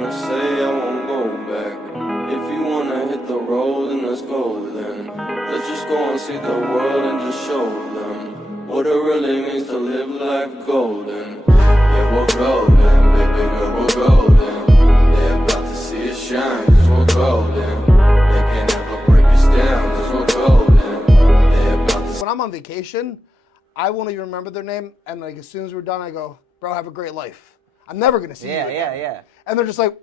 wanna say, I won't go back. If you wanna hit the road, then let's go then. Let's just go and see the world and just show them what it really means to live life golden. Yeah, we're golden, baby girl, we're golden. They're about to see us shine, cause we're golden. They can't ever break us down, cause we're golden. They're about to. When I'm on vacation, I won't even remember their name, and like as soon as we're done, I go, bro, have a great life. I'm never gonna see you again. Yeah. And they're just like,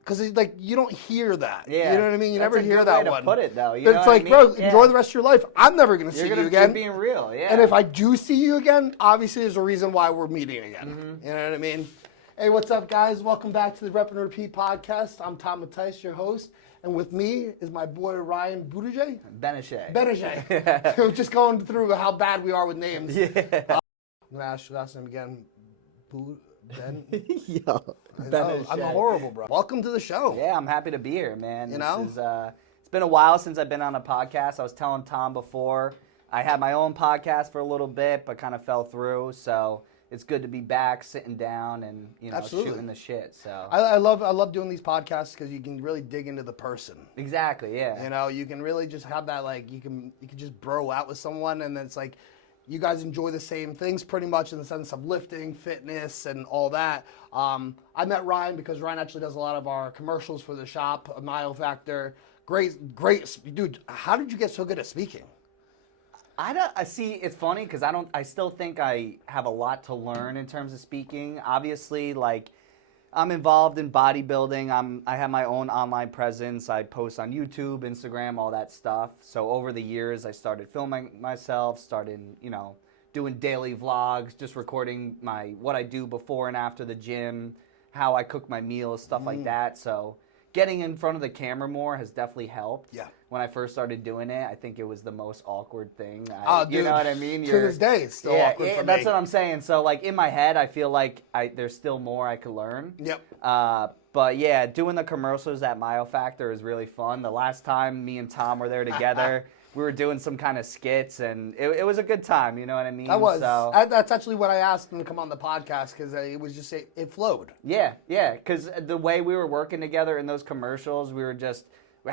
because like you don't hear that. Yeah. You know what I mean? You That's never a hear good that way one. to put it though. You But know it's what like, I mean? bro, Yeah. enjoy the rest of your life. I'm never gonna see you You're again. being real, yeah. And if I do see you again, obviously there's a reason why we're meeting again. Mm-hmm. You know what I mean? Hey, what's up, guys? Welcome back to the Rep and Repeat podcast. I'm Tom Mattice, your host, and with me is my boy Ryan Begnoche. Begnoche. We're just going through how bad we are with names. Yeah. I'm gonna ask your last name again. Ben. Yo. I'm horrible, bro. Welcome to the show. Yeah, I'm happy to be here, man. You know? It's been a while since I've been on a podcast. I was telling Tom before, I had my own podcast for a little bit, but kind of fell through. So it's good to be back, sitting down, and Absolutely. shooting the shit. So I love doing these podcasts because you can really dig into the person. exactly, yeah. You know, you can really just have that, like, you can just bro out with someone, and then it's like you guys enjoy the same things pretty much in the sense of lifting, fitness, and all that. I met Ryan because Ryan actually does a lot of our commercials for the shop, a Mile Factor. Great, dude. How did you get so good at speaking? I see. It's funny because I still think I have a lot to learn in terms of speaking. Obviously, like, I'm involved in bodybuilding. I have my own online presence. I post on YouTube, Instagram, all that stuff. So over the years, I started filming myself, started, doing daily vlogs, just recording what I do before and after the gym, how I cook my meals, stuff like that. So getting in front of the camera more has definitely helped. Yeah. When I first started doing it, I think it was the most awkward thing. Dude, you know what I mean? To this day, it's still awkward for me. That's what I'm saying. So, like, in my head, I feel like there's still more I could learn. Yep. But, yeah, doing the commercials at Mile Factor is really fun. The last time me and Tom were there together, we were doing some kind of skits, and it was a good time. You know what I mean? That was. So, That's actually what I asked him to come on the podcast because it was just, it flowed. yeah, because the way we were working together in those commercials, we're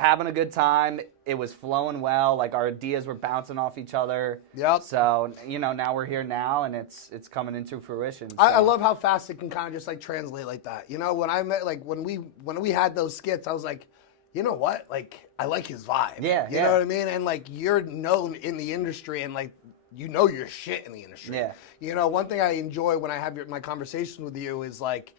having a good time. It was flowing well. Like, our ideas were bouncing off each other. Yep. So, now we're here now, and it's coming into fruition. So. I love how fast it can kind of just like translate like that. When I met, like when we had those skits, I was like, you know what? Like, I like his vibe. Yeah. You know what I mean? And like, you're known in the industry, and like, your shit in the industry. Yeah. One thing I enjoy when I have my conversation with you is like,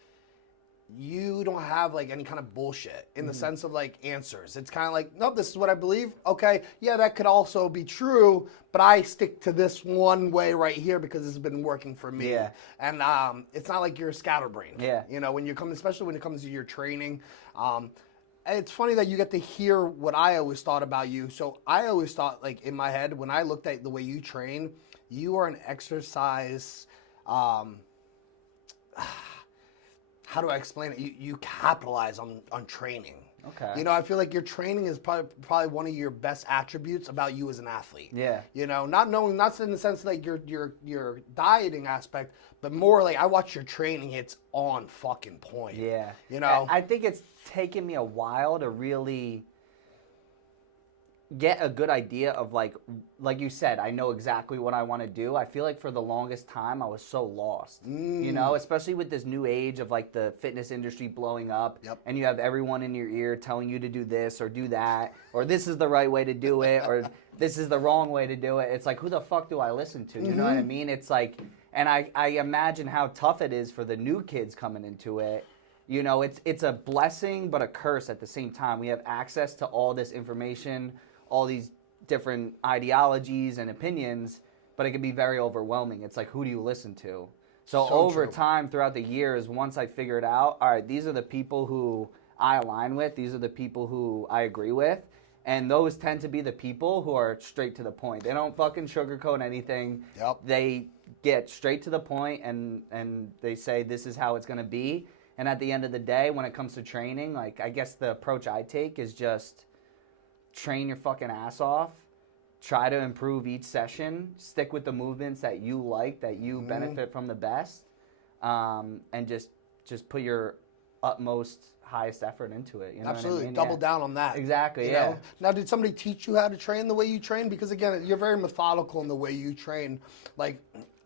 you don't have like any kind of bullshit in the sense of like answers. It's kind of like, nope, this is what I believe. Okay, yeah, that could also be true, but I stick to this one way right here because this has been working for me. Yeah. And it's not like you're a scatterbrain. Yeah. Especially when it comes to your training. It's funny that you get to hear what I always thought about you. So I always thought, like, in my head, when I looked at the way you train, you are an exercise. How do I explain it? You capitalize on training. Okay. I feel like your training is probably one of your best attributes about you as an athlete. Yeah. Not in the sense like your dieting aspect, but more like I watch your training, it's on fucking point. Yeah. I think it's taken me a while to really get a good idea of like you said, I know exactly what I want to do. I feel like for the longest time I was so lost, especially with this new age of like the fitness industry blowing up. Yep. And you have everyone in your ear telling you to do this or do that, or this is the right way to do it, or this is the wrong way to do it. It's like, who the fuck do I listen to? You know what I mean? It's like, and I imagine how tough it is for the new kids coming into it. It's a blessing but a curse at the same time. We have access to all this information, all these different ideologies and opinions, but it can be very overwhelming. It's like, who do you listen to? So over time, throughout the years, once I figured out, all right, these are the people who I align with, these are the people who I agree with, and those tend to be the people who are straight to the point. They don't fucking sugarcoat anything. Yep. They get straight to the point, and they say this is how it's going to be. And at the end of the day, when it comes to training, like, I guess the approach I take is just train your fucking ass off, try to improve each session, stick with the movements that you like, that you benefit from the best, and just put your utmost highest effort into it. You know Absolutely. what I mean? Double Yeah. down on that. Exactly, you yeah. know? Now, did somebody teach you how to train the way you train? Because, again, you're very methodical in the way you train. Like,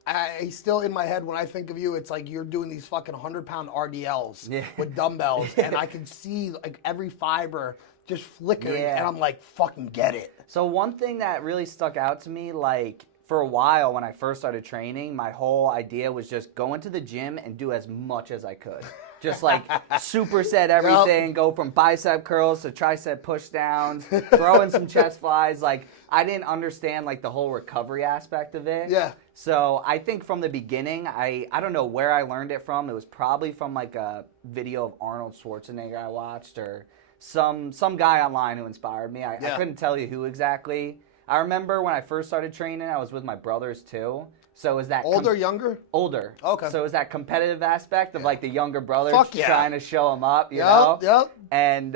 I still, in my head, when I think of you, it's like you're doing these fucking 100-pound RDLs with dumbbells, and I can see, like, every fiber just flickering, and I'm like, fucking get it. So one thing that really stuck out to me, like, for a while when I first started training, my whole idea was just go into the gym and do as much as I could. Just like superset everything, go from bicep curls to tricep push downs, throw in some chest flies. Like, I didn't understand like the whole recovery aspect of it. Yeah. So I think from the beginning, I don't know where I learned it from. It was probably from like a video of Arnold Schwarzenegger I watched, or some guy online who inspired me. I couldn't tell you who exactly. I remember when I first started training, I was with my brothers too. So is that older, younger? Older. Okay. So is that competitive aspect of like the younger brothers yeah. trying to show them up, you know? Yep. And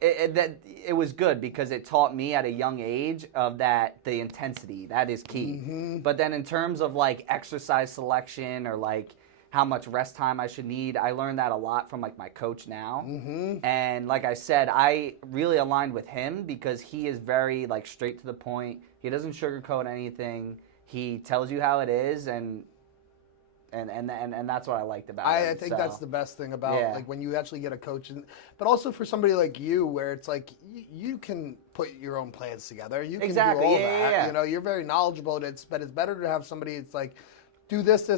it was good because it taught me at a young age of that the intensity, that is key. Mm-hmm. But then in terms of like exercise selection or like how much rest time I should need, I learned that a lot from like my coach now. Mm-hmm. And like I said, I really aligned with him because he is very like straight to the point. He doesn't sugarcoat anything. He tells you how it is, and that's what I liked about it. I think that's the best thing about like when you actually get a coach, but also for somebody like you, where it's like you can put your own plans together. You can do all that. Yeah. You know, you're very knowledgeable. But it's better to have somebody. It's like, do this.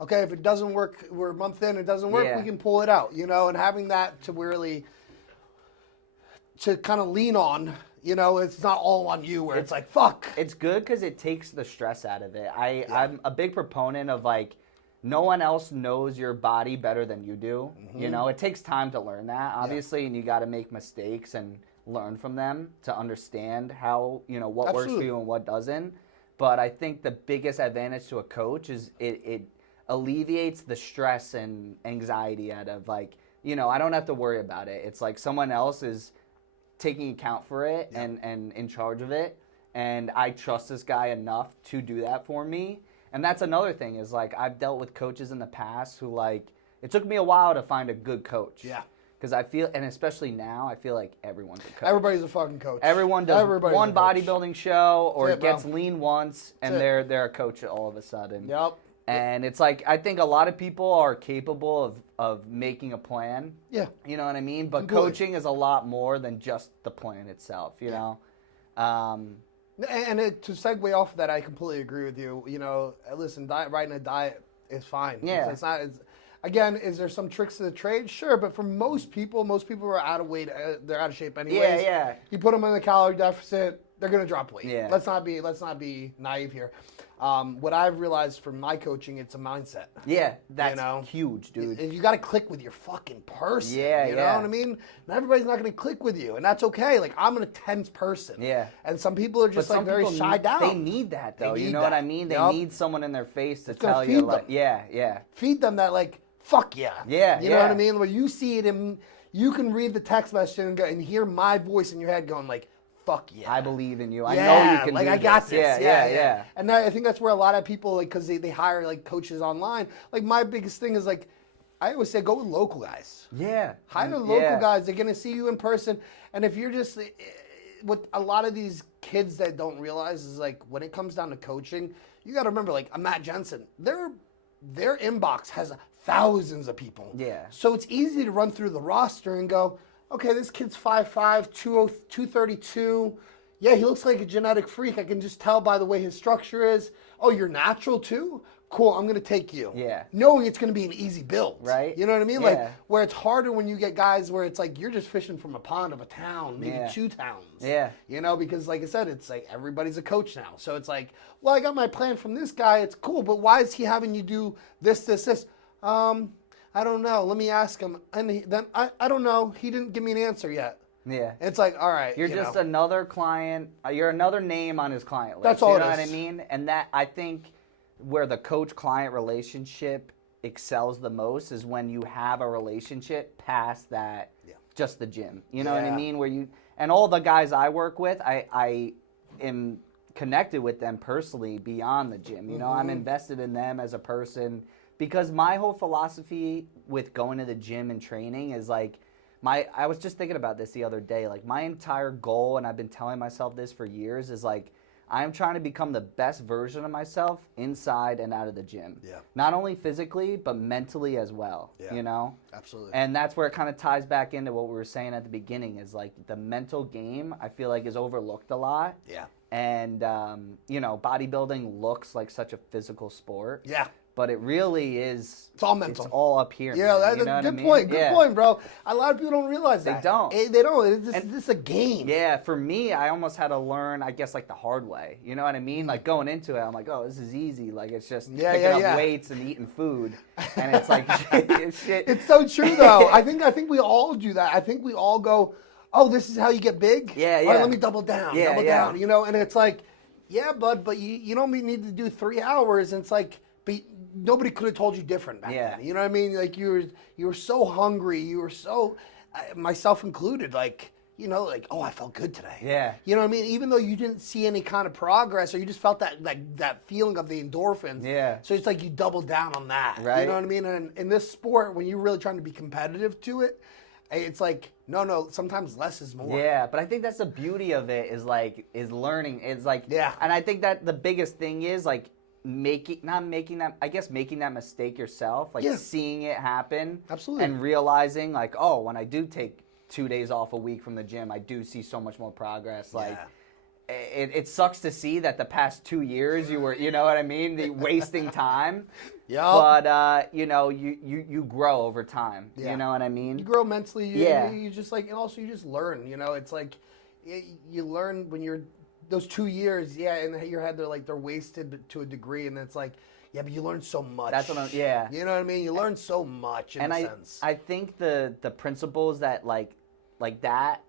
Okay, if it doesn't work, we're a month in. It doesn't work. We can pull it out. You know, and having that to really to kind of lean on. You know, it's not all on you where it's like, fuck. It's good because it takes the stress out of it. I'm a big proponent of, like, no one else knows your body better than you do. Mm-hmm. You know, it takes time to learn that, obviously, and you got to make mistakes and learn from them to understand how, you know, what works for you and what doesn't. But I think the biggest advantage to a coach is it alleviates the stress and anxiety out of, like, you know, I don't have to worry about it. It's like someone else is taking account for it and in charge of it, and I trust this guy enough to do that for me. And that's another thing is, like, I've dealt with coaches in the past who, like, it took me a while to find a good coach. Yeah. Because I feel, and especially now, I feel like everyone's a coach. Everybody's a fucking coach. Everyone does one bodybuilding show or gets lean once, and they're a coach all of a sudden. Yep. And it's like, I think a lot of people are capable of making a plan. Yeah. You know what I mean? But coaching is a lot more than just the plan itself, you know? And to segue off of that, I completely agree with you. You know, listen, writing a diet is fine. Yeah. It's not, again, is there some tricks to the trade? Sure, but for most people are out of weight. They're out of shape anyways. Yeah. You put them in the calorie deficit, they're going to drop weight. Yeah. Let's not be naive here. What I've realized from my coaching, it's a mindset. Yeah, that's huge, dude. You got to click with your fucking person. Yeah, you know what I mean? Not everybody's not going to click with you, and that's okay. Like, I'm an intense person. Yeah. And some people are just like very shy down. They need that, though. You know what I mean? They need someone in their face to tell you, like, yeah. Feed them that, like, fuck yeah. Yeah, You know what I mean? Where you see it and you can read the text message and hear my voice in your head going like, fuck yeah. I believe in you. I know you can like do I got this. this. Yeah. And I think that's where a lot of people, like, because they hire, like, coaches online. Like, my biggest thing is, like, I always say go with local guys. Yeah. Hire local guys. They're going to see you in person. And if you're just, what a lot of these kids that don't realize is, like, when it comes down to coaching, you got to remember, like, a Matt Jensen, their inbox has thousands of people. Yeah. So it's easy to run through the roster and go, okay, this kid's 5'5", 232. Yeah, he looks like a genetic freak. I can just tell by the way his structure is. Oh, you're natural too? Cool, I'm going to take you. Yeah. Knowing it's going to be an easy build. Right. You know what I mean? Yeah. Like, where it's harder when you get guys where it's like you're just fishing from a pond of a town, maybe 2 towns. Yeah. You know, because like I said, it's like everybody's a coach now. So it's like, well, I got my plan from this guy. It's cool, but why is he having you do this? I don't know. Let me ask him. And then I don't know. He didn't give me an answer yet. Yeah. It's like, all right. You're just another client. You're another name on his client list. That's all you know it what is. I mean? And that, I think, where the coach-client relationship excels the most is when you have a relationship past that, just the gym. You know what I mean? Where you, and all the guys I work with, I am connected with them personally beyond the gym. You know, I'm invested in them as a person. Because my whole philosophy with going to the gym and training is like, I was just thinking about this the other day. Like, my entire goal, and I've been telling myself this for years, is like, I'm trying to become the best version of myself inside and out of the gym. Yeah. Not only physically, but mentally as well. Yeah. You know? Absolutely. And that's where it kind of ties back into what we were saying at the beginning, is like the mental game, I feel like, is overlooked a lot. Yeah. And, you know, bodybuilding looks like such a physical sport. Yeah. But it really is. It's all mental. It's all up here. Yeah, man, that's you know a what I good mean? point. Good Yeah. point, bro. A lot of people don't realize They that. don't. They don't. This is a game. Yeah, for me, I almost had to learn, I guess, like the hard way. You know what I mean? Like going into it, I'm like, oh, this is easy. Like it's just picking up weights and eating food, and it's like shit. It's so true, though. I think we all do that. I think we all go, oh, this is how you get big. Yeah, All yeah. right, let me double down. Yeah, double yeah. down. You know, and it's like, yeah, bud, but you don't need to do 3 hours. And it's like, but nobody could have told you different back then. You know what I mean? Like you were so hungry. You were so, myself included, like, you know, like, oh, I felt good today. Yeah. You know what I mean? Even though you didn't see any kind of progress, or you just felt that feeling of the endorphins. Yeah. So it's like you double down on that. Right. You know what I mean? And in this sport, when you're really trying to be competitive to it, it's like, no, sometimes less is more. Yeah, but I think that's the beauty of it, is learning. It's like, Yeah. And I think that the biggest thing is like making that mistake yourself, like seeing it happen. Absolutely. And realizing like, oh, when I do take 2 days off a week from the gym, I do see so much more progress. Like, it sucks to see that the past 2 years you were, you know what I mean, wasting time. Yeah. But you know, you grow over time. Yeah. You know what I mean? You grow mentally. Yeah. You just like, and also you just learn. You know, it's like you learn when you're those 2 years. Yeah, in your head they're wasted to a degree, and it's like, yeah, but you learn so much. That's what yeah. You know what I mean? You learn so much in a sense. I think the principles that like that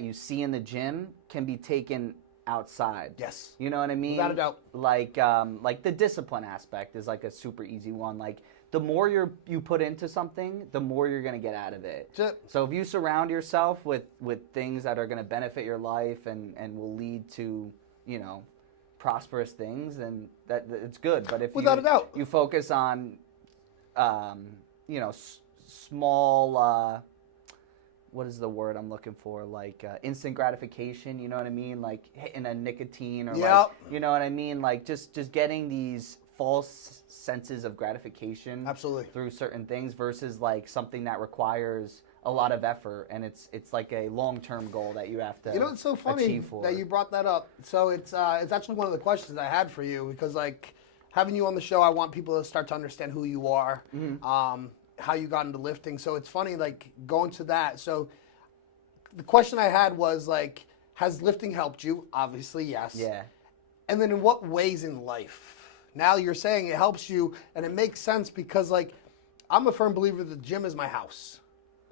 you see in the gym can be taken outside. Yes. You know what I mean? Without a doubt. Like the discipline aspect is like a super easy one. Like the more you put into something, the more you're gonna get out of it. That's it. So if you surround yourself with things that are gonna benefit your life and will lead to, you know, prosperous things, then that it's good. But if Without a doubt. you focus on, you know, small. What is the word I'm looking for? Like instant gratification, you know what I mean? Like hitting a nicotine or like, you know what I mean? Like just getting these false senses of gratification Absolutely. through certain things versus like something that requires a lot of effort, and it's like a long-term goal that you have to You know, it's so funny achieve for. that you brought that up. So it's actually one of the questions I had for you, because like having you on the show, I want people to start to understand who you are. How you got into lifting. So it's funny, like going to that. So the question I had was like, has lifting helped you? Obviously, yes. Yeah. And then in what ways in life? Now you're saying it helps you, and it makes sense because like I'm a firm believer the gym is my house.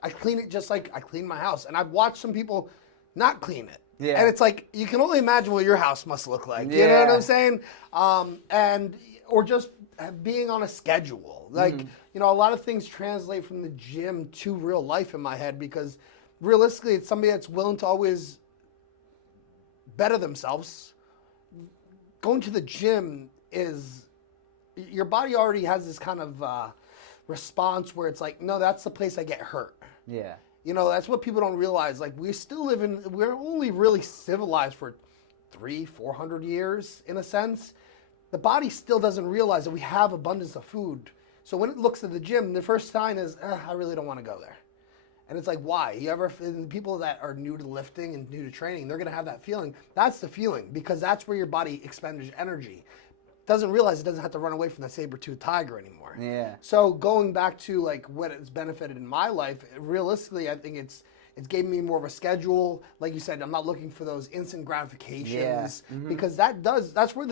I clean it just like I clean my house. And I've watched some people not clean it. Yeah. And it's like, you can only imagine what your house must look like. You know what I'm saying? Or just being on a schedule. Like, you know, a lot of things translate from the gym to real life in my head, because realistically, it's somebody that's willing to always better themselves. Going to the gym is, your body already has this kind of response where it's like, no, that's the place I get hurt. Yeah. You know, that's what people don't realize. Like, we're only really civilized for 300-400 years in a sense. The body still doesn't realize that we have abundance of food. So when it looks at the gym, the first sign is, I really don't want to go there. And it's like, why? People that are new to lifting and new to training, they're going to have that feeling. That's the feeling, because that's where your body expends energy. Doesn't realize it doesn't have to run away from the saber-toothed tiger anymore. Yeah. So going back to like what it's benefited in my life, realistically, I think it's gave me more of a schedule. Like you said, I'm not looking for those instant gratifications, because that's where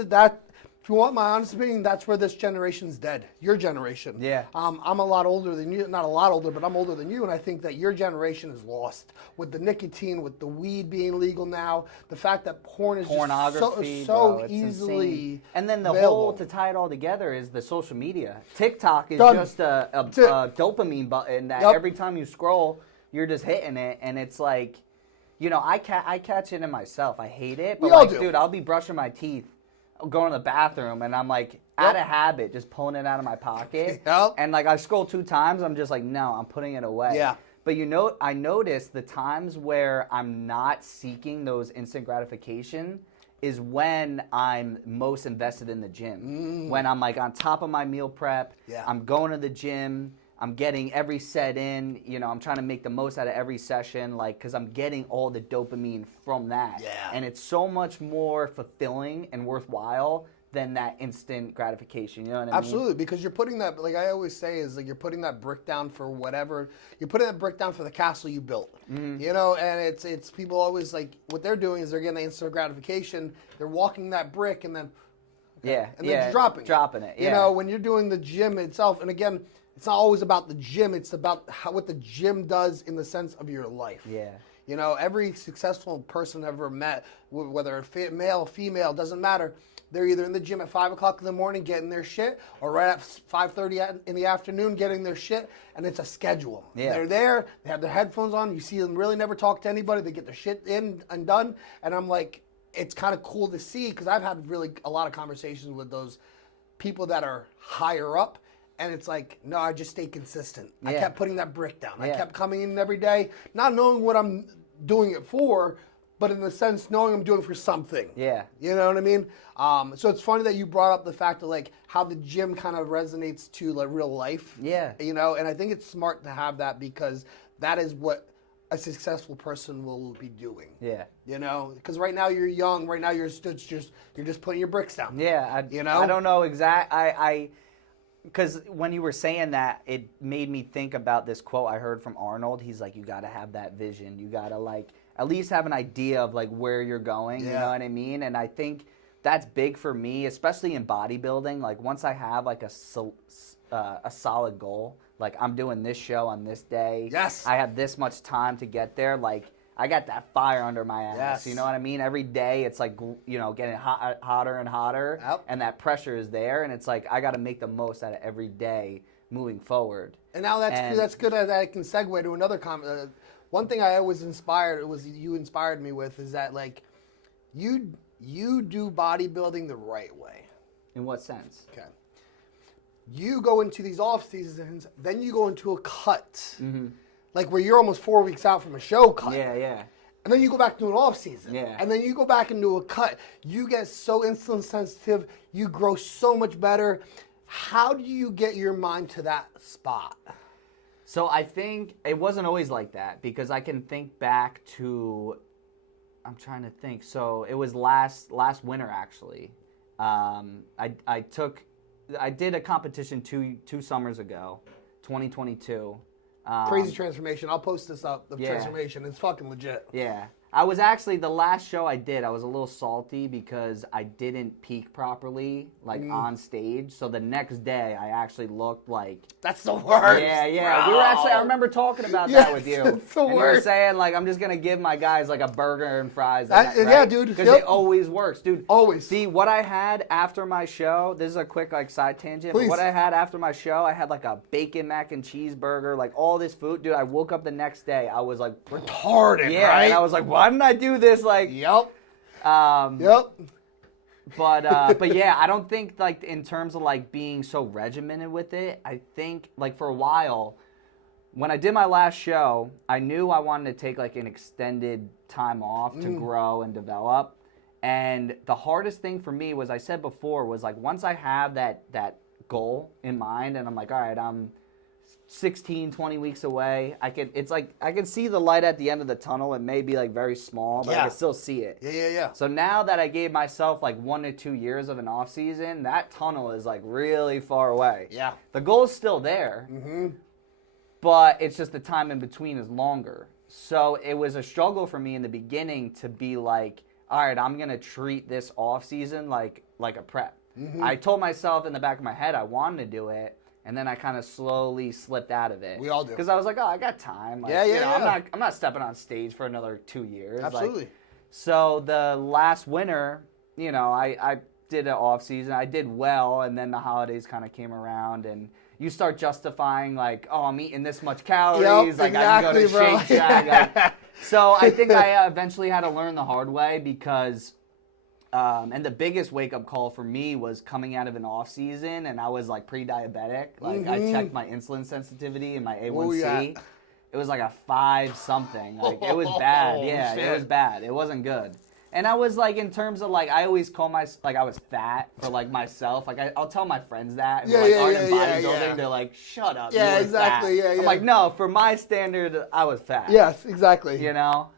if you want my honest opinion, that's where this generation's dead. Your generation. Yeah. I'm a lot older than you. Not a lot older, but I'm older than you. And I think that your generation is lost with the nicotine, with the weed being legal now, the fact that porn is pornography, just so bro, it's easily insane. And then the available. whole, to tie it all together, is the social media. TikTok is Done. just a dopamine button that every time you scroll, you're just hitting it, and it's like, you know, I catch it in myself. I hate it, but We all like, do. dude, I'll be brushing my teeth going to the bathroom, and I'm like, out of habit, just pulling it out of my pocket. Yep. And like I scroll 2 times, I'm just like, no, I'm putting it away. Yeah. But I notice the times where I'm not seeking those instant gratification is when I'm most invested in the gym. When I'm like on top of my meal prep, I'm going to the gym, I'm getting every set in, I'm trying to make the most out of every session, like, because I'm getting all the dopamine from that. Yeah. And it's so much more fulfilling and worthwhile than that instant gratification. You know what I mean? Absolutely, because you're putting that, like I always say, is like you're putting that brick down for whatever, you're putting that brick down for the castle you built. And it's people always like, what they're doing is they're getting the instant gratification, they're walking that brick and then, and then dropping it. When you're doing the gym itself, and again, it's not always about the gym, it's about what the gym does in the sense of your life. Yeah. Every successful person I've ever met, whether male, female, doesn't matter. They're either in the gym at 5 o'clock in the morning getting their shit, or right at 5:30 in the afternoon getting their shit, and it's a schedule. Yeah. They're there, they have their headphones on, you see them really never talk to anybody, they get their shit in and done, and I'm like, it's kind of cool to see, because I've had really a lot of conversations with those people that are higher up, and it's like, no, I just stay consistent. Yeah. I kept putting that brick down. I Yeah. kept coming in every day, not knowing what I'm doing it for, but in the sense knowing I'm doing it for something. Yeah. You know what I mean? So it's funny that you brought up the fact of like how the gym kind of resonates to like real life. Yeah. And I think it's smart to have that, because that is what a successful person will be doing. Yeah. Because right now you're young. Right now you're just putting your bricks down. Yeah. I don't know because when you were saying that, it made me think about this quote I heard from Arnold. He's like, you got to have that vision. You got to like at least have an idea of like where you're going. You know what I mean? And I think that's big for me, especially in bodybuilding. Like once I have like a solid goal, like I'm doing this show on this day. Yes. I have this much time to get there. Like I got that fire under my ass. Yes. You know what I mean? Every day it's like, getting hotter and hotter. Yep. And that pressure is there. And it's like, I got to make the most out of every day moving forward. And now that's good that I can segue to another comment. One thing I always you inspired me with is that like you do bodybuilding the right way. In what sense? Okay. You go into these off seasons, then you go into a cut. Like where you're almost 4 weeks out from a show cut. Yeah. And then you go back to an off season. Yeah. And then you go back into a cut. You get so insulin sensitive. You grow so much better. How do you get your mind to that spot? So I think it wasn't always like that, because I can think back to, I'm trying to think. So it was last winter actually. I did a competition two summers ago, 2022. Crazy transformation. I'll post this up, the Yeah. transformation. It's fucking legit. Yeah. I was actually, the last show I did, I was a little salty because I didn't peak properly, like on stage. So the next day, I actually looked like... That's the worst. Yeah. Bro. We were actually, I remember talking about Yes, that with you. it's the and you were worst. saying, like, I'm just going to give my guys, like, a burger and fries. Yeah, dude. Because Yep. it always works, dude. Always. See, what I had after my show, this is a quick, like, side tangent. Please. But what I had after my show, I had, like, a bacon mac and cheese burger, like, all this food. Dude, I woke up the next day, I was, like... Retarded, Yeah, right? and I was like, why didn't I do this? Like, Yep. But yeah, I don't think like in terms of like being so regimented with it. I think like for a while, when I did my last show, I knew I wanted to take like an extended time off to grow and develop. And the hardest thing for me was, I said before, was like once I have that goal in mind, and I'm like, all right, I'm 16, 20 weeks away. I can see the light at the end of the tunnel. It may be like very small, but I can still see it. Yeah. So now that I gave myself like 1 to 2 years of an off season, that tunnel is like really far away. Yeah. The goal's still there, but it's just the time in between is longer. So it was a struggle for me in the beginning to be like, all right, I'm gonna treat this off season like a prep. I told myself in the back of my head I wanted to do it. And then I kind of slowly slipped out of it. We all do. Because I was like, oh, I got time. Like, I'm not stepping on stage for another 2 years. Absolutely. Like, so the last winter, I did an off season. I did well, and then the holidays kind of came around, and you start justifying like, oh, I'm eating this much calories. Yep, like I can go to exactly, Shake Shack. So I think I eventually had to learn the hard way, because And the biggest wake-up call for me was coming out of an off-season, and I was like pre-diabetic. Like I checked my insulin sensitivity and my A1C. It was like a 5 something. Like it was bad. Yeah, it was bad. It wasn't good. And I was like, in terms of like, I always call like I was fat for like myself. Like I'll tell my friends that who aren't in bodybuilding. They're like, shut up. Yeah, you were exactly. Fat. Yeah. I'm like, no, for my standard, I was fat. Yes, exactly. You know.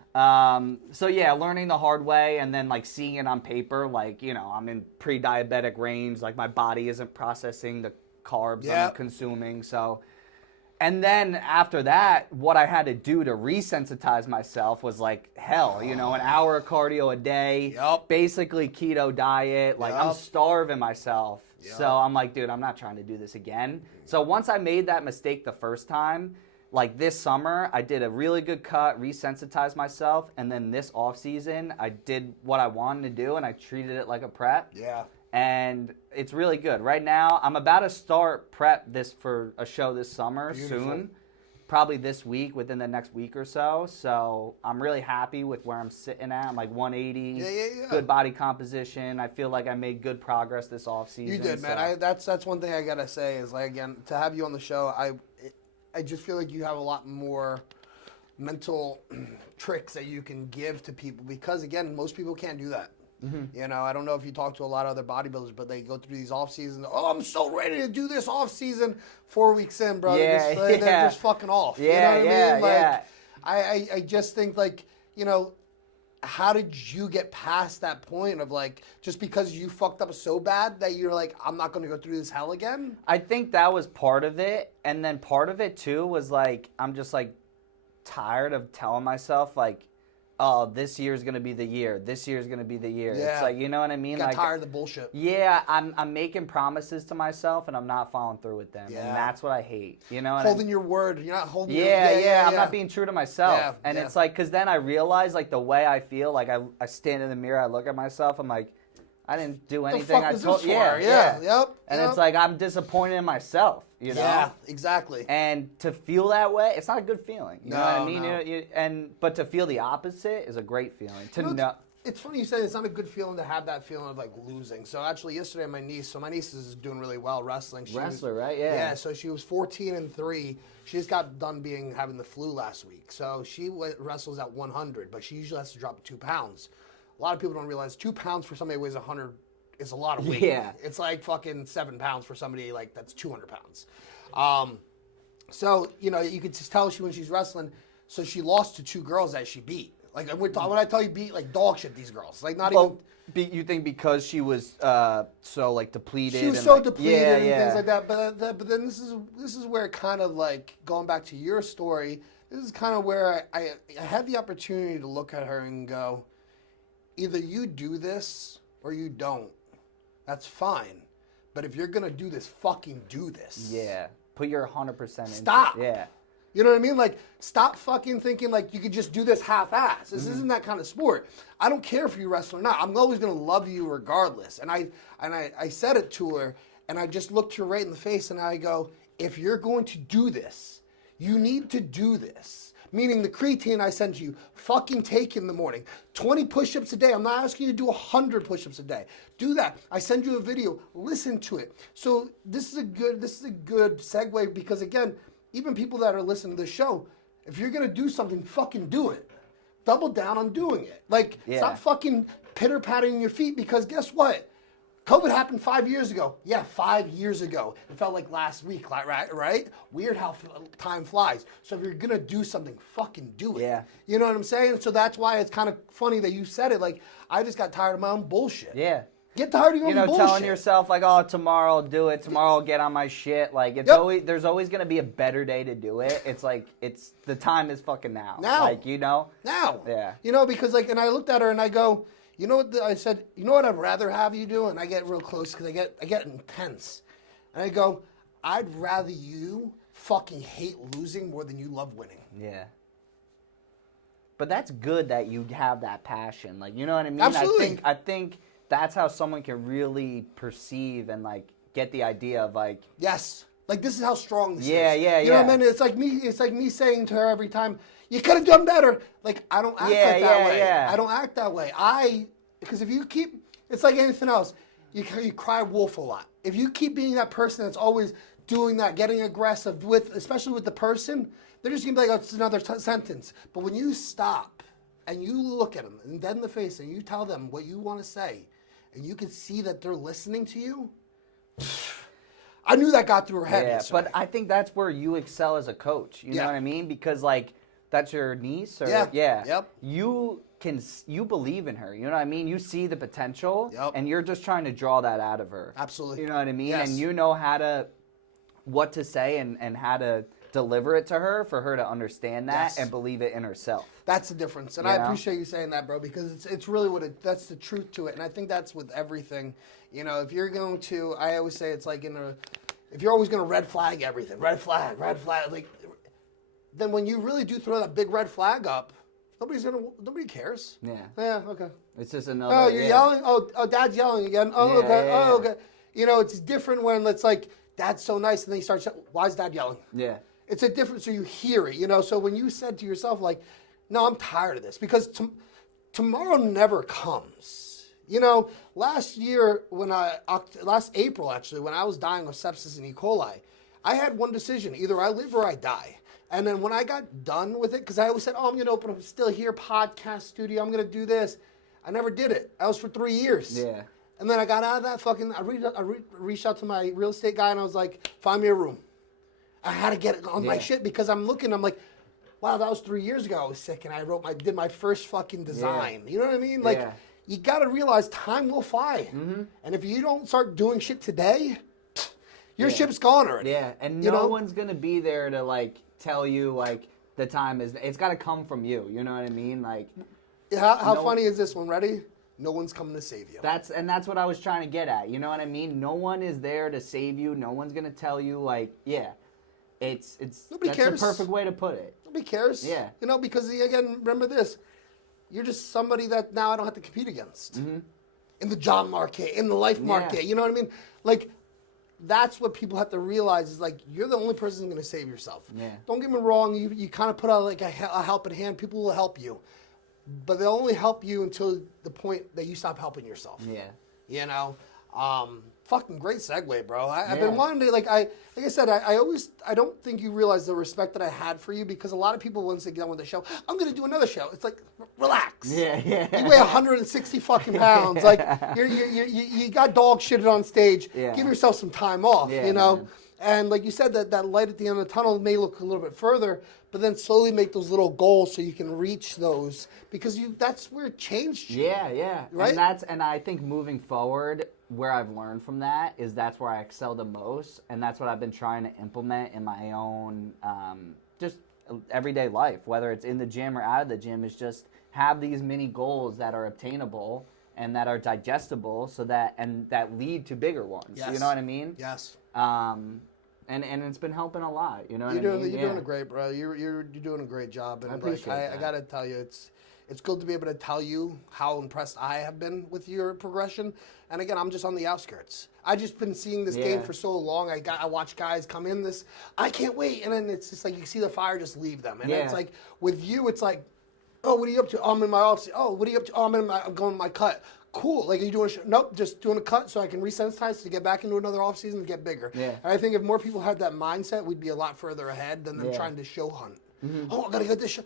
So yeah, learning the hard way, and then like seeing it on paper, like, you know, I'm in pre-diabetic range, like my body isn't processing the carbs I'm consuming. So, and then after that, what I had to do to resensitize myself was like hell, you know, an hour of cardio a day, basically keto diet, like I'm starving myself. So I'm like, dude, I'm not trying to do this again. So once I made that mistake the first time, like this summer, I did a really good cut, resensitized myself, and then this off season, I did what I wanted to do, and I treated it like a prep. Yeah. And it's really good. Right now, I'm about to start prep for a show this summer soon, probably this week, within the next week or so. So I'm really happy with where I'm sitting at. I'm like 180, good body composition. I feel like I made good progress this off season. You did, man. That's one thing I gotta say is, like, again, to have you on the show, I just feel like you have a lot more mental tricks that you can give to people because, again, most people can't do that. You know, I don't know if you talk to a lot of other bodybuilders, but they go through these off seasons. Oh, I'm so ready to do this off season. 4 weeks in, bro, they're just fucking off. You know what I mean? Like, I just think, like, you know, how did you get past that point of, like, just because you fucked up so bad that you're like, I'm not going to go through this hell again? I think that was part of it. And then part of it, too, was, like, I'm just, like, tired of telling myself, like, oh, this year's going to be the year. This year's going to be the year. Yeah. It's like, you know what I mean? Got like, tired of the bullshit. Yeah, I'm making promises to myself, and I'm not following through with them. Yeah. And that's what I hate. You know what holding your word. You're not holding your I'm not being true to myself. And it's like, because then I realize, like, the way I feel, like, I stand in the mirror, I look at myself, I'm like, I didn't do anything I told you. And it's like, I'm disappointed in myself, you know? Yeah, exactly. And to feel that way, it's not a good feeling. You know what I mean? No. But to feel the opposite is a great feeling. It's funny you said it's not a good feeling to have that feeling of, like, losing. So actually yesterday my niece is doing really well wrestling. Right? Yeah. Yeah, so she was 14-3. She just got done having the flu last week. So she wrestles at 100, but she usually has to drop 2 pounds. A lot of people don't realize 2 pounds for somebody who weighs 100 is a lot of weight. Yeah. It's like fucking 7 pounds for somebody like that's 200 pounds. So, you know, you could just tell when she's wrestling, so she lost to 2 girls that she beat. Like, when I tell you beat, like, dog shit, these girls. Like, not even... You think because she was so, like, depleted? She was so depleted and things like that. But then this is where it kind of, like, going back to your story, this is kind of where I had the opportunity to look at her and go, either you do this or you don't. That's fine. But if you're going to do this, fucking do this. Yeah. Put your 100% in. Stop. Yeah. You know what I mean? Like, stop fucking thinking like you could just do this half-ass. This isn't that kind of sport. I don't care if you wrestle or not. I'm always going to love you regardless. And I said it to her, and I just looked her right in the face, and I go, if you're going to do this, you need to do this. Meaning the creatine I sent you, fucking take in the morning. 20 push-ups a day. I'm not asking you to do 100 push-ups a day. Do that. I send you a video. Listen to it. So this is a good segue because, again, even people that are listening to the show, if you're going to do something, fucking do it. Double down on doing it. Like, stop fucking pitter-patting your feet because guess what? COVID happened 5 years ago. Yeah, 5 years ago. It felt like last week, right? Weird how time flies. So if you're going to do something, fucking do it. Yeah. You know what I'm saying? So that's why it's kind of funny that you said it. Like, I just got tired of my own bullshit. Yeah. Get tired of your own bullshit. Telling yourself, like, oh, tomorrow I'll do it. Tomorrow I'll get on my shit. Like, it's there's always going to be a better day to do it. It's like, the time is fucking now. Now. Like, you know? Now. Yeah. You know, because, like, and I looked at her and I go, you know what I said, you know what I'd rather have you do? And I get real close because I get intense. And I go, I'd rather you fucking hate losing more than you love winning. Yeah. But that's good that you have that passion. Like, you know what I mean? Absolutely. I think that's how someone can really perceive and, like, get the idea of, like... Yes. Like, this is how strong this is. Yeah. You know what I mean? It's like me saying to her every time, you could have done better. Like, I don't act like that way. Yeah. I don't act that way. Because if you keep It's like anything else. You cry wolf a lot. If you keep being that person that's always doing that, getting aggressive especially with the person, they're just gonna be like, oh, it's another sentence. But when you stop and you look at them and dead in the face and you tell them what you want to say, and you can see that they're listening to you, I knew that got through her head. Yeah, but I think that's where you excel as a coach. You know what I mean? Because like that's your niece, or Yep. You believe in her. You know what I mean? You see the potential, Yep. and you're just trying to draw that out of her. Absolutely. You know what I mean? Yes. And you know what to say and how to deliver it to her for her to understand that and believe it in herself. That's the difference, and I appreciate you saying that, bro, because it's really that's the truth to it, and I think that's with everything. You know, if you're going to, I always say it's like if you're always going to red flag everything, red flag, like, then when you really do throw that big red flag up, nobody cares. Yeah. Yeah. Okay. It's just another. Oh, you're yelling. Oh, Dad's yelling again. Oh, okay. Oh, okay. You know, it's different when it's like Dad's so nice, and then you start. Why is Dad yelling? Yeah. It's a difference, so you hear it, you know. So when you said to yourself, like, no, I'm tired of this, because tomorrow never comes. You know, last April, actually, when I was dying of sepsis and E. coli, I had one decision: either I live or I die. And then when I got done with it, because I always said, oh, I'm going to open a Still Here podcast studio, I'm going to do this. I never did it. That was for 3 years. Yeah. And then I got out of that I reached out to my real estate guy, and I was like, find me a room. I had to get on my shit, because I'm like, wow, that was 3 years ago I was sick, and I did my first fucking design. You know what I mean? Like, you got to realize time will fly. Mm-hmm. And if you don't start doing shit today, your ship's gone already. Yeah, and no one's going to be there to, like, tell you, like, the time is, it's got to come from you. You know what I mean? Like, how funny is this one? Ready? No one's coming to save you. That's what I was trying to get at. You know what I mean? No one is there to save you. No one's going to tell you, like, it's Nobody that's cares. the perfect way to put it. Nobody cares. Yeah. You know, because again, remember this: you're just somebody that now I don't have to compete against in the job market, in the life market. You know what I mean? Like, that's what people have to realize is, like, you're the only person who's going to save yourself. Yeah. Don't get me wrong. You kind of put out like a helping hand. People will help you, but they'll only help you until the point that you stop helping yourself. Yeah. You know. Fucking great segue, bro. I've been wanting to, like I said, I don't think you realize the respect that I had for you, because a lot of people, once they get on with the show, I'm going to do another show. It's like, relax. Yeah. You weigh 160 fucking pounds. Like, you got dog shitted on stage. Yeah. Give yourself some time off, Yeah, you know? man. And like you said, that light at the end of the tunnel may look a little bit further, but then slowly make those little goals so you can reach those, because that's where it changed you. Yeah. Right? And I think moving forward, where I've learned from that is that's where I excel the most, and that's what I've been trying to implement in my own just everyday life, whether it's in the gym or out of the gym, is just have these mini goals that are obtainable and that are digestible, so that lead to bigger ones. Yes. You know what I mean? Yes. And it's been helping a lot. You know what I mean? You're doing a great, bro. You're doing a great job. And I appreciate that. I gotta tell you, it's good to be able to tell you how impressed I have been with your progression. And again, I'm just on the outskirts. I've just been seeing this game for so long. I watch guys come in this. I can't wait. And then it's just like you see the fire just leave them. And it's like with you, it's like, oh, what are you up to? Oh, I'm in my office. Oh, what are you up to? Oh, I'm going to my cut. Cool. Like, are you doing a show? Nope, just doing a cut so I can resensitize to get back into another off season and get bigger. Yeah. And I think if more people had that mindset, we'd be a lot further ahead than them trying to show hunt. Mm-hmm. Oh, I gotta get this show.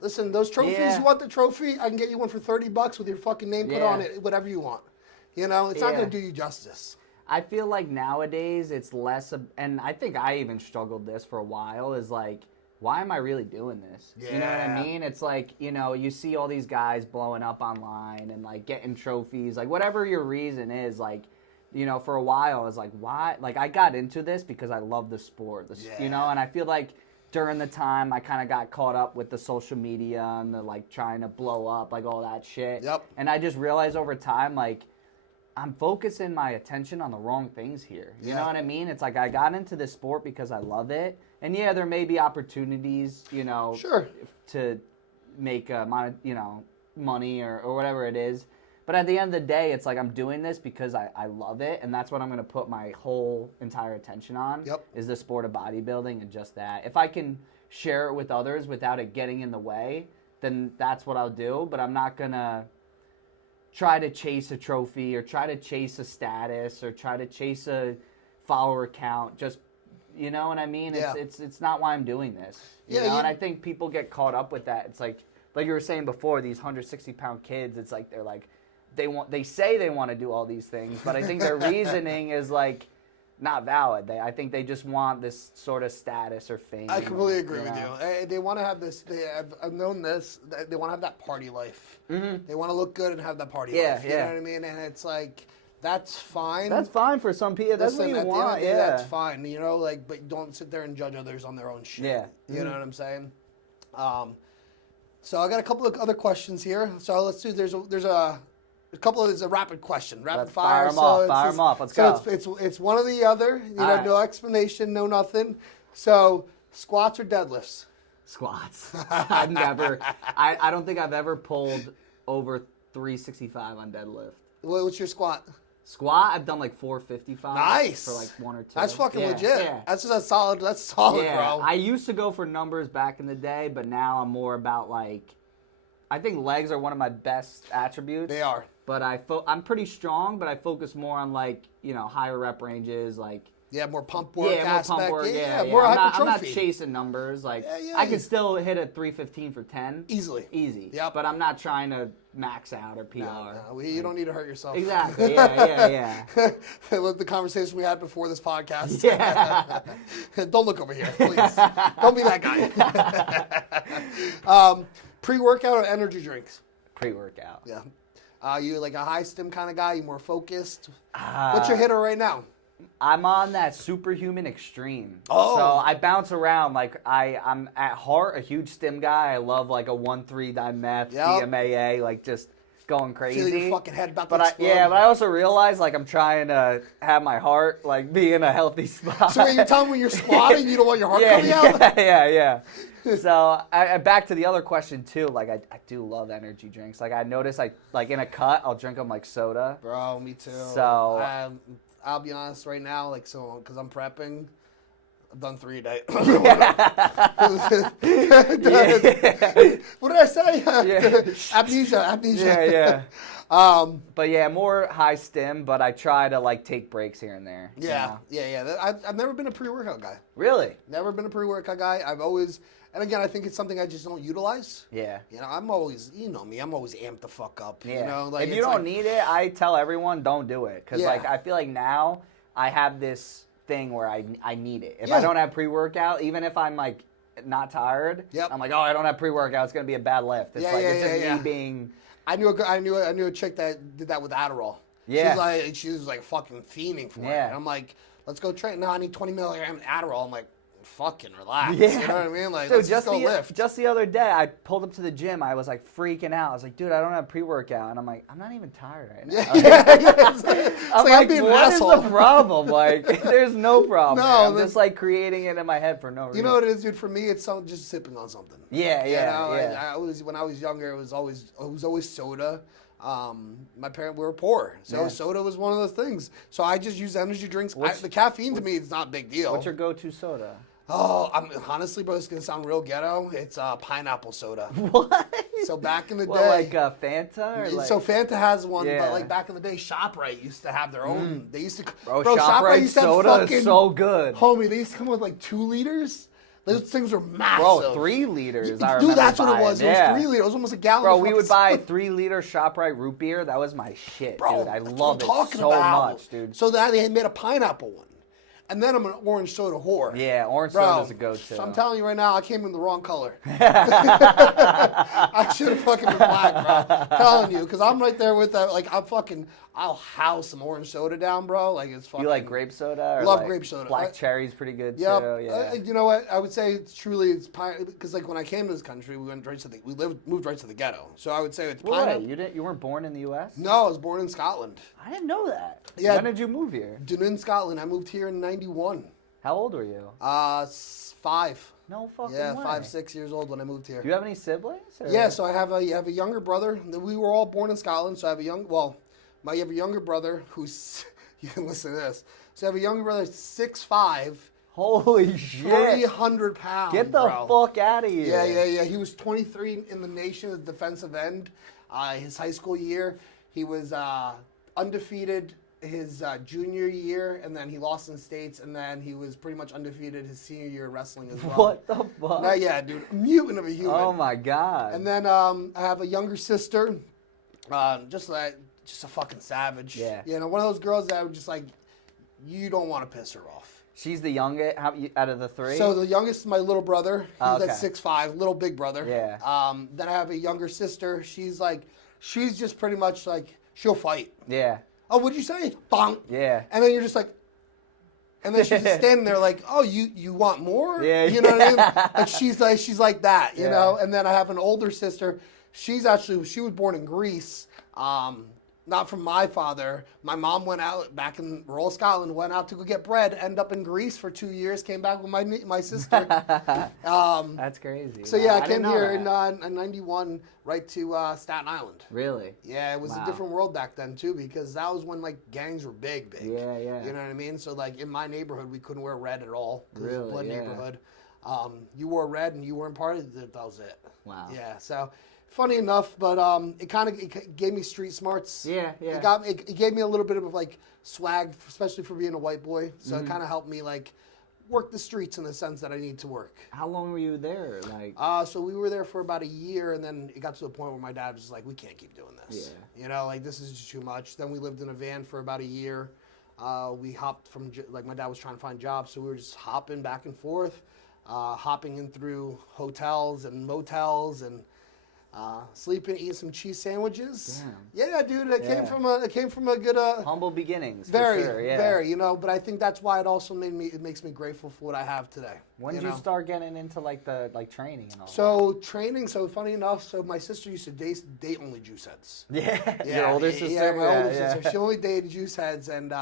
Listen, those trophies, you want the trophy? I can get you one for $30 with your fucking name put on it, whatever you want. You know, it's not gonna do you justice. I feel like nowadays it's less and I think I even struggled this for a while, is like, why am I really doing this? Yeah. You know what I mean? It's like, you know, you see all these guys blowing up online and like getting trophies, like whatever your reason is, like, you know, for a while I was like, why? Like, I got into this because I love the sport, you know, and I feel like during the time I kind of got caught up with the social media and the like trying to blow up, like all that shit. Yep. And I just realized over time, like, I'm focusing my attention on the wrong things here. You know what I mean? It's like I got into this sport because I love it. And yeah, there may be opportunities, you know, to make money or whatever it is. But at the end of the day, it's like I'm doing this because I love it, and that's what I'm going to put my whole entire attention on. Is the sport of bodybuilding and just that. If I can share it with others without it getting in the way, then that's what I'll do. But I'm not going to try to chase a trophy or try to chase a status or try to chase a follower count. Just, you know what I mean? Yeah. It's not why I'm doing this. You Yeah, know? And I think people get caught up with that. It's like you were saying before, these 160-pound kids, it's like they say they want to do all these things, but I think their reasoning is like not valid. I think they just want this sort of status or fame. I completely agree you with know? you. They want to have this. I've known this. They want to have that party life. Mm-hmm. They want to look good and have that party life. You know what I mean? And it's like, that's fine. That's fine for some people. That's what you at want. The end of the day, yeah, that's fine. You know, like, but don't sit there and judge others on their own shit. Yeah. You know what I'm saying? So I got a couple of other questions here. So let's do. There's a couple of. It's a rapid question, rapid fire. Fire them off. Let's go. It's one or the other. You know, right. no explanation, no nothing. So squats or deadlifts? Squats. I've never. I don't think I've ever pulled over 365 on deadlift. What's your squat? Squat, I've done like 455. Nice. For like 1 or 2. That's fucking legit. Yeah. That's just a solid. That's solid, Yeah, bro. I used to go for numbers back in the day, but now I'm more about like, I think legs are one of my best attributes. They are. But I'm pretty strong, but I focus more on like, you know, higher rep ranges, like. Yeah, more pump work Yeah, more aspect. pump work. Yeah. More I'm not hypertrophy. chasing numbers. Like, Yeah, I can still hit a 315 for 10. Easily. Easy. Yep. But I'm not trying to max out or PR. No, you don't need to hurt yourself. Exactly. Yeah. With the conversation we had before this podcast. Yeah. Don't look over here, please. Don't be that guy. Pre-workout or energy drinks? Pre-workout. Yeah. You like a high stim kind of guy? You more focused? What's your hitter right now? I'm on that superhuman extreme. Oh. So I bounce around. Like I'm at heart a huge stim guy. I love like a 1,3-dimeth, DMAA, like just going crazy. Feel your fucking head about to but explode. but I also realize like I'm trying to have my heart like be in a healthy spot. So you're telling me when you're squatting, you don't want your heart coming out? Yeah. So back to the other question too. Like I do love energy drinks. Like I notice like in a cut, I'll drink them like soda. Bro, me too. So I'll be honest right now, like, so, because I'm prepping, I've done 3 a day. What did I say? Amnesia. Yeah. But yeah, more high stim, but I try to like take breaks here and there. Yeah. You know? I've never been a pre-workout guy. Really? Never been a pre-workout guy. I've always, and again, I think it's something I just don't utilize. Yeah. You know, I'm always, you know me, I'm always amped the fuck up. Yeah. You know, like, if you don't need it, I tell everyone don't do it. Because like I feel like now I have this thing where I need it. If I don't have pre-workout, even if I'm like not tired, I'm like, oh, I don't have pre-workout, it's going to be a bad lift. It's it's just me being... I knew a chick that did that with Adderall. Yeah. She was like fucking fiending for it. Yeah. And I'm like, let's go train. No, I need 20 milligrams Adderall. I'm like, fucking relax. Yeah. You know what I mean? Like, so let's just go lift. Just the other day, I pulled up to the gym. I was like freaking out. I was like, dude, I don't have pre-workout. And I'm like, I'm not even tired right now. I'm like, what is the problem? Like, there's no problem. I'm just like creating it in my head for no reason. You know what it is, dude? For me, it's just sipping on something. Yeah. When I was younger, it was always soda. My parents were poor, so soda was one of those things. So I just use energy drinks. The caffeine to me is not a big deal. What's your go-to soda? Oh, honestly, bro, it's gonna sound real ghetto. It's pineapple soda. What? So back in the day, like Fanta, or like... So Fanta has one, but like back in the day, ShopRite used to have their own. They used to, bro ShopRite used to have soda fucking, is so good, homie. They used to come with like 2 liters. Those things were massive. Bro, 3 liters. Dude, that's what it was. It was 3 liters. It was almost a gallon. Bro, we would buy 3-liter ShopRite root beer. That was my shit, bro, dude. I love it so much, dude. So they had made a pineapple one. And then I'm an orange soda whore. Yeah, orange soda's a go-to. So I'm telling you right now, I came in the wrong color. I should have fucking been black, bro. I'm telling you, because I'm right there with that. Like, I'll house some orange soda down, bro. Like, it's fucking. You like grape soda? Or love like grape soda. Black cherry's pretty good too. Yeah. You know what? I would say it's because like when I came to this country, we moved right to the ghetto. So I would say it's pineapple. Wait, you weren't born in the U.S.? No, I was born in Scotland. I didn't know that. Yeah. When did you move here? Dunoon, Scotland. I moved here in '91. How old were you? 5. No fucking way. 5, 6 years old when I moved here. Do you have any siblings? Or? Yeah, so I have a younger brother. We were all born in Scotland, so I have a younger brother who's, you can listen to this. So I have a younger brother, 6'5". Holy shit. 300 pounds, Get the fuck out of here. Yeah. He was 23 in the nation as defensive end his high school year. He was undefeated his junior year, and then he lost in the States, and then he was pretty much undefeated his senior year wrestling as well. What the fuck? Now, yeah, dude, a mutant of a human. Oh my god. And then I have a younger sister, just a fucking savage. Yeah. You know, one of those girls that I would just like, you don't want to piss her off. She's the youngest out of the three? So the youngest is my little brother. He's Okay. at 6'5", little big brother. Yeah. Then I have a younger sister. She's just pretty much like, she'll fight. Yeah. Oh, what'd you say? Bonk. Yeah. And then you're just like, and then she's just standing there like, oh, you want more? Yeah. You know what I mean? Like she's like that, you Yeah. know? And then I have an older sister. She was born in Greece. Not from my father. My mom went out back in rural Scotland, went out to go get bread, ended up in Greece for 2 years, came back with my sister. That's crazy. So yeah, Wow, I didn't came know here that. in '91 right to Staten Island. Really? Yeah, it was Wow. a different world back then too, because that was when like gangs were big. Yeah, yeah. You know what I mean? So like in my neighborhood, we couldn't wear red at all. 'Cause it was a Really? blood Yeah. neighborhood. You wore red and you weren't part of it. That was it. Wow. Yeah. So funny enough, but it gave me street smarts. Yeah, yeah. It gave me a little bit of like swag, especially for being a white boy. So Mm-hmm. it kind of helped me like work the streets in the sense that I need to work. How long were you there? Like, So we were there for about a year, and then it got to the point where my dad was just like, we can't keep doing this. Yeah. You know, like this is just too much. Then we lived in a van for about a year. We hopped from, like my dad was trying to find jobs, so we were just hopping back and forth, hopping in through hotels and motels and sleeping, eating some cheese sandwiches. Damn. Yeah, dude, it Yeah. came from a good humble beginnings. very, for sure, yeah. very, you know, but I think that's why it makes me grateful for what I have today. When did know? you start getting into like the training and all So training, so funny enough, so my sister used to date only juice heads. that? Yeah. Your older sister? Yeah, my older yeah. sister. She only dated juice heads, and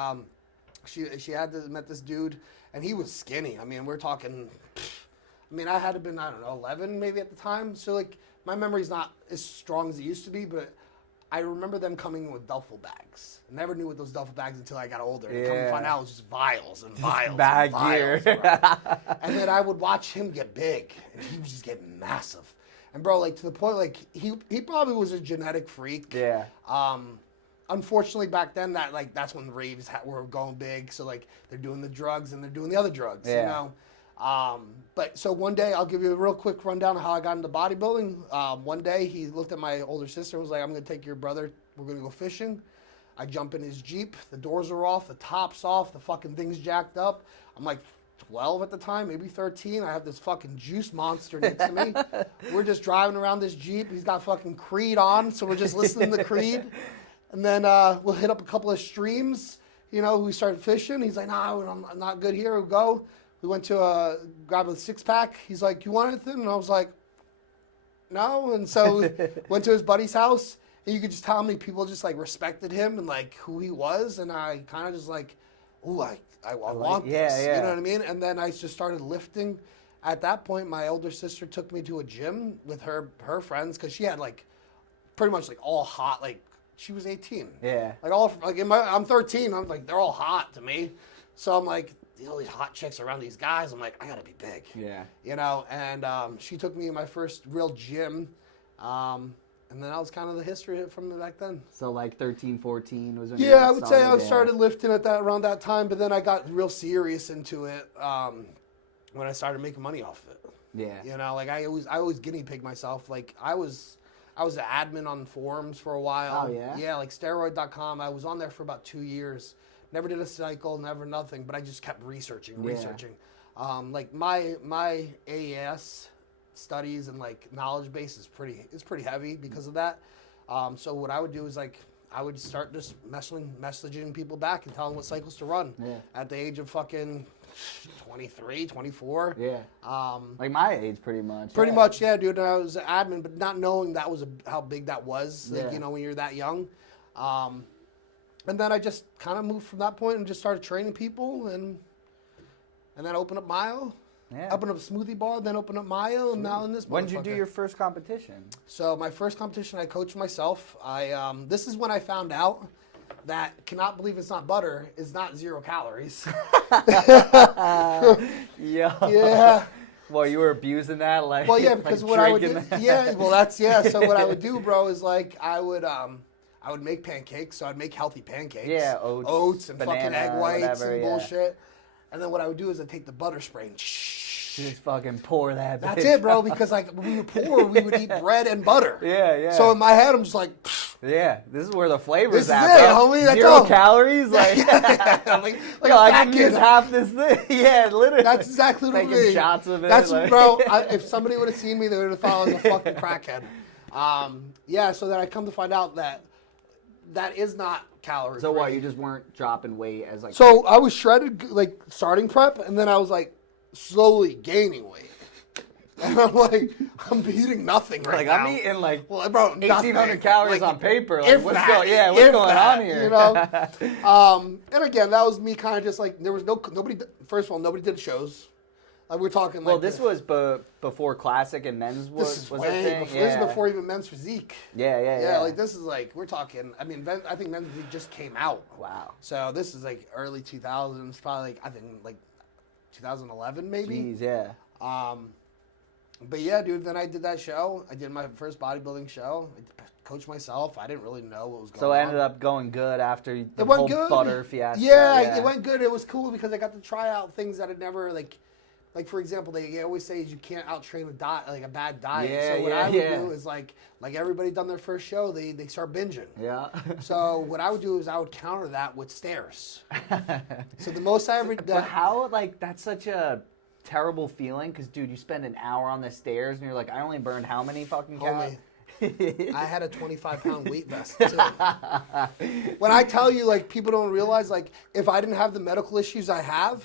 she met this dude, and he was skinny. I mean, we're talking. I mean, I had to been, I don't know, 11 maybe at the time. So like my memory's not as strong as it used to be, but I remember them coming with duffel bags. I never knew what those duffel bags until I got older. And come to Yeah. find out it was just vials and vials. Bag and vials, gear. bro. And then I would watch him get big, and he was just getting massive. And bro, like to the point, like he probably was a genetic freak. Yeah. Unfortunately, back then that's when the raves were going big. So like they're doing the drugs and they're doing the other drugs. Yeah. You know. But so one day, I'll give you a real quick rundown of how I got into bodybuilding. One day, he looked at my older sister and was like, I'm going to take your brother. We're going to go fishing. I jump in his Jeep. The doors are off. The top's off. The fucking thing's jacked up. I'm like 12 at the time, maybe 13. I have this fucking juice monster next to me. We're just driving around this Jeep. He's got fucking Creed on, so we're just listening to Creed. And then we'll hit up a couple of streams. You know, we started fishing. He's like, no, I'm not good here. We'll go. We went to grab a 6-pack. He's like, you want anything? And I was like, no. And so went to his buddy's house. And you could just tell how many people just like respected him and like who he was. And I kind of just like, ooh, I want this. Yeah. You know what I mean? And then I just started lifting. At that point, my older sister took me to a gym with her friends because she had like pretty much like all hot, like she was 18. Yeah. I'm 13. I'm like, they're all hot to me. So I'm like, all these hot chicks around these guys. I'm like, I gotta be big. Yeah. You know, and she took me to my first real gym. And then that was kind of the history from back then. So like 13, 14 was when you Yeah, got I would say I started, started lifting around that time, but then I got real serious into it when I started making money off of it. Yeah. You know, like I always guinea pig myself. Like I was an admin on forums for a while. Oh, yeah? Yeah, like steroid.com. I was on there for about 2 years. Never did a cycle, never nothing, but I just kept researching. Like my AAS studies and like knowledge base is pretty heavy because of that. So what I would do is like I would start just messaging people back and telling what cycles to run at the age of fucking 23, 24. Yeah. Like my age, pretty much. Pretty much, yeah, dude. And I was an admin, but not knowing that was how big that was. Like, you know, when you're that young. And then I just kind of moved from that point and just started training people, and then opened up Mayo. Yeah. Opened up a smoothie bar, then opened up Mayo, and now in this. When did you do motherfucker. your first competition? So my first competition, I coached myself. This is when I found out that cannot believe it's not butter is not 0 calories. Yeah. Well, you were abusing that, Well, yeah, because like what I would do, drinking that. yeah, well, that's, yeah. So what I would do, bro, is like I would I would make pancakes, so I'd make healthy pancakes. Yeah, oats and banana, fucking egg whites whatever, and yeah. bullshit. And then what I would do is I'd take the butter spray and Just fucking pour that. that's bitch it, bro. out. Because like when we were poor, we would eat bread and butter. Yeah, yeah. So in my head, I'm just like, Yeah, this is where the flavor's This is at, it, bro. homie, that's 0 all. calories, like, like yo, a I fat can kid. use half this thing. Yeah, literally. That's exactly what I Taking mean. shots of it. That's like- bro. If somebody would have seen me, they would have thought I was a fucking crackhead. Yeah. So then I come to find out that is not calorie. So what? You just weren't dropping weight as like. So I was shredded like starting prep, and then I was like slowly gaining weight. And I'm like, I'm eating nothing right like now. I'm eating like Well, bro, 1,800 nothing. calories Like, on paper. Like if what's that, going? Yeah, what's if going that, on here? You know. And again, that was me kind of just like there was nobody. First of all, nobody did shows. Like we're talking. Well, like this was before classic and men's was This is was way a thing. before, Yeah. this is before even Men's Physique. Yeah. Like this is like we're talking. I mean, I think Men's Physique just came out. Wow. So this is like early 2000s, probably like I think like 2011 maybe. Jeez, yeah. But yeah, dude. Then I did that show. I did my first bodybuilding show. I coached myself. I didn't really know what was going on. So it ended up going good after the It went whole good. butter fiasco. Yeah, it went good. It was cool because I got to try out things that had never like for example, they always say is you can't out-train a diet, like a bad diet. Yeah, so what yeah, I would yeah. do is like everybody done their first show, they start binging. Yeah. So what I would do is I would counter that with stairs. So the most I ever But done. how, like, that's such a terrible feeling because, dude, you spend an hour on the stairs and you're like, I only burned how many fucking calories? I had a 25-pound weight vest too. When I tell you, like, people don't realize, like, if I didn't have the medical issues I have,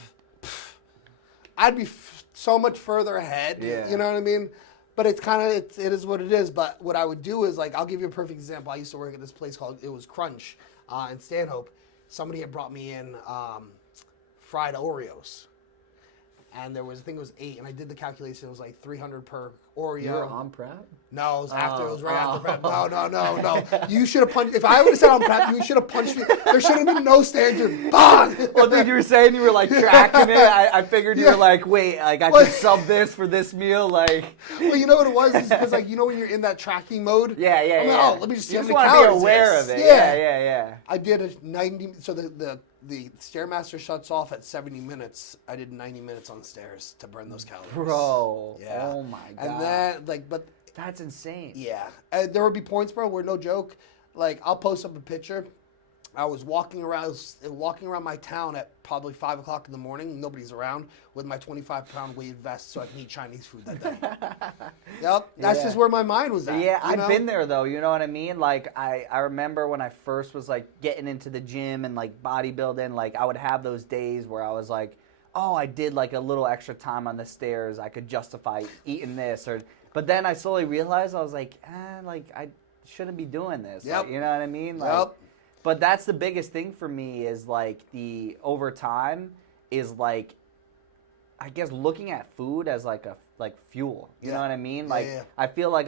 I'd be so much further ahead. Yeah. You know what I mean? But it's kind of it is what it is. But what I would do is like I'll give you a perfect example. I used to work at this place called it was Crunch in Stanhope. Somebody had brought me in fried Oreos, and there was I think it was 8, and I did the calculation. It was like 300 per Oreo. You were on prep? No, it was after. It was right after prep. No. You should have punched. If I would have said on prep, you should have punched me. There should have been no standard. Bang! Well, dude, you were saying you were like tracking it. I figured you were like, wait, like I could sub this for this meal, like. Well, you know what it was? Is because like you know when you're in that tracking mode. Yeah. I'm like, oh, let me just see You how just many want to be calories aware it is. of it. Yeah. Yeah. I did a 90. So the Stairmaster shuts off at 70 minutes. I did 90 minutes on the stairs to burn those calories. Bro. Yeah. Oh my god. And then but. That's insane. Yeah, there would be points, bro, where no joke, like I'll post up a picture. I was walking around my town at probably 5 o'clock in the morning. Nobody's around with my 25-pound weight vest, so I can eat Chinese food that day. Yep, that's just where my mind was at. Yeah, you know? I've been there though. You know what I mean? Like I remember when I first was like getting into the gym and like bodybuilding. Like I would have those days where I was like, oh, I did like a little extra time on the stairs. I could justify eating this or. But then I slowly realized I was like, like I shouldn't be doing this. Yep. Like, you know what I mean? Like, Yep. But that's the biggest thing for me is like the over time is like, I guess looking at food as like fuel. You know what I mean? Like I feel like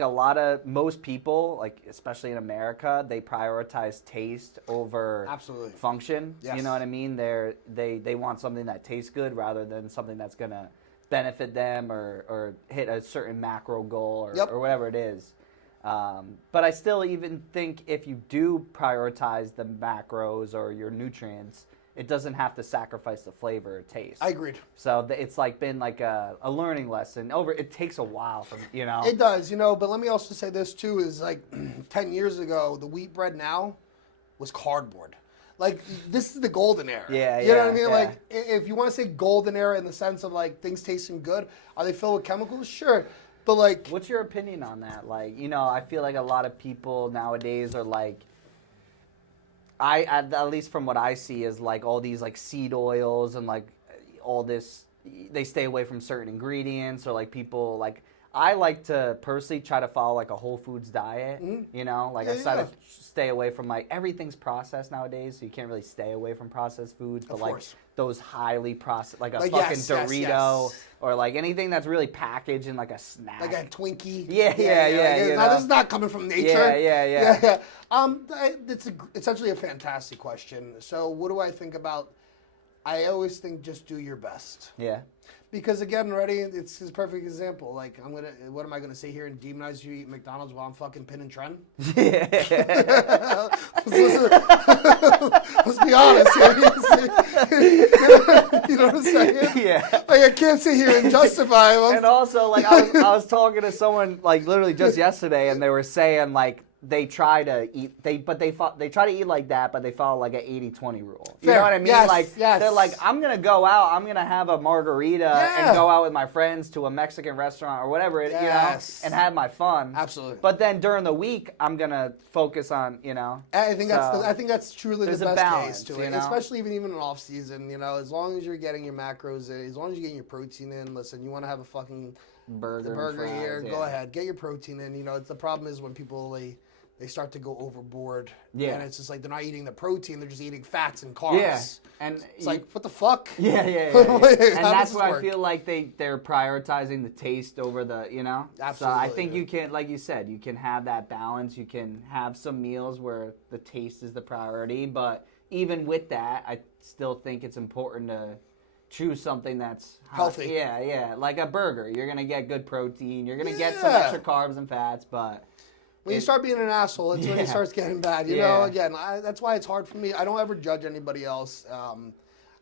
most people, like especially in America, they prioritize taste over Absolutely. function. Yes. You know what I mean? They want something that tastes good rather than something that's gonna benefit them or hit a certain macro goal or whatever it is. But I still even think if you do prioritize the macros or your nutrients, it doesn't have to sacrifice the flavor or taste. I agreed. So it's like been like a learning lesson. It takes a while from, you know. It does, but let me also say this too is like 10 years ago, the wheat bread now was cardboard. Like, this is the golden era. Yeah, You know what I mean? yeah. Like, if you want to say golden era in the sense of, like, things tasting good, are they filled with chemicals? Sure. But, like... What's your opinion on that? Like, I feel like a lot of people nowadays are, like... at least from what I see, is, like, all these, like, seed oils and, like, all this... They stay away from certain ingredients or, like, people, like... I like to personally try to follow like a whole foods diet, like I try to stay away from like everything's processed nowadays, so you can't really stay away from processed foods, but like those highly processed, like a fucking Dorito or like anything that's really packaged in like a snack. Like a Twinkie. Yeah. Now, this is not coming from nature. Yeah. It's essentially a fantastic question. So what do I think about, I always think just do your best. Yeah. Because again, ready, it's a perfect example. Like, what am I gonna say here and demonize you eat McDonald's while I'm fucking pinning Trent? Yeah. Let's be honest here. You know what I'm saying? Yeah. Like, I can't sit here and justify them. And also, like, I was talking to someone, like, literally just yesterday, and they were saying, like, they try to eat, they try to eat like that, but they follow like an 80-20 rule. You Fair. know what I mean? Yes, like, yes. they're like, I'm gonna go out, I'm gonna have a margarita and go out with my friends to a Mexican restaurant or whatever, you know, and have my fun. Absolutely. But then during the week, I'm gonna focus on, you know. I think that's truly the best balance, case to you it, know? especially even in off season. You know, as long as you're getting your macros in, as long as you're getting your protein in. Listen, you want to have a fucking Burger and here? fries, Go ahead, get your protein in. You know, the problem is when people they start to go overboard. Yeah. And it's just like they're not eating the protein, they're just eating fats and carbs. Yeah. And it's like, what the fuck? Yeah. And that's why I feel like they're prioritizing the taste over the, you know? Absolutely. So I think you can, like you said, you can have that balance. You can have some meals where the taste is the priority. But even with that, I still think it's important to choose something that's healthy. Yeah. Like a burger. You're going to get good protein. You're going to get some extra carbs and fats, but... When you start being an asshole, that's when it starts getting bad. You know, again, that's why it's hard for me. I don't ever judge anybody else.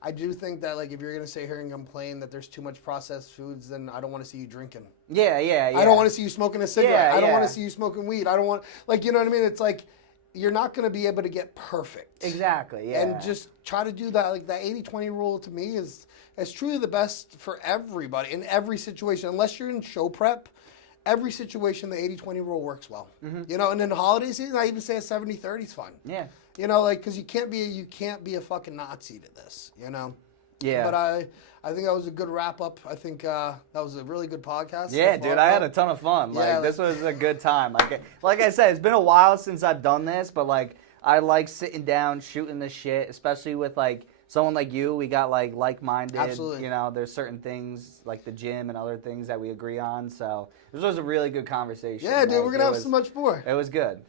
I do think that, like, if you're going to sit here and complain that there's too much processed foods, then I don't want to see you drinking. Yeah. I don't want to see you smoking a cigarette. I don't want yeah. to see you smoking weed. I don't want, like, you know what I mean? It's like, you're not going to be able to get perfect. Exactly, yeah. And just try to do that. Like, that 80-20 rule to me is truly the best for everybody in every situation. Unless you're in show prep, every situation, the 80-20 rule works well. You know, and in the holiday season, I even say a 70-30 is fine. Yeah. You know, like, because you can't be a fucking Nazi to this, you know? Yeah. But I think that was a good wrap up. I think that was a really good podcast. Yeah, dude, I had a ton of fun. Like, this was a good time. Like I said, it's been a while since I've done this, but, like, I like sitting down, shooting the shit, especially with, like, someone like you. We got, like-minded. Absolutely. You know, there's certain things, like the gym and other things that we agree on. So this was a really good conversation. Yeah, dude, we're going to have so much more. It was good.